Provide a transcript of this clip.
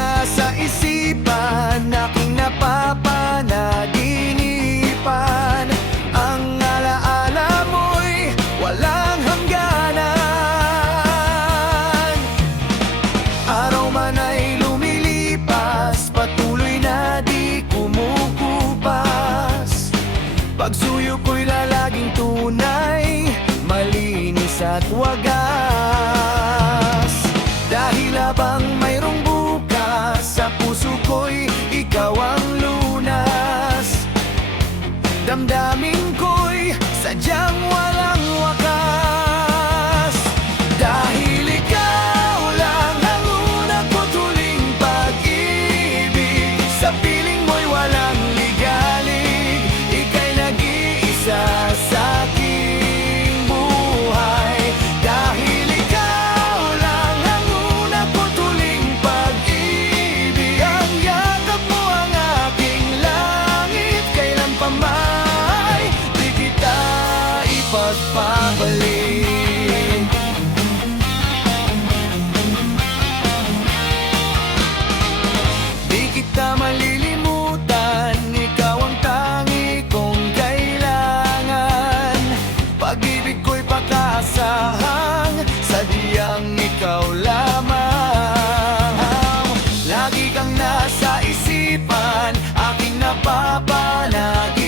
nasa isipan, aking napapanaginipan. Ang alaala mo'y walang hangganan. Araw man ay lumilipas, patuloy na di kumukupas. Pagsuyo ko'y lalaging tunay, malinis at wagas. Dahil habang mayroong bukas, sa puso ko'y ikaw ang lunas. Damdamin ko'y sadyang walang wakas. Dahil ikaw lang ang una ko tuling pag-ibig, sa piling mo'y walang ligalig. Ika'y nag-iisa sa aking buhay. Dahil ikaw lang ang una ko tuling pag-ibig, ang yakap mo ang aking langit. Kailan pa may di kita ipagpabalik. Di kita malilimutan, ikaw ang tangi kong kailangan. Pag-ibig ko'y pag-asahang, sadyang ikaw lamang. Lagi kang nasa isipan, aking napapanaginipan.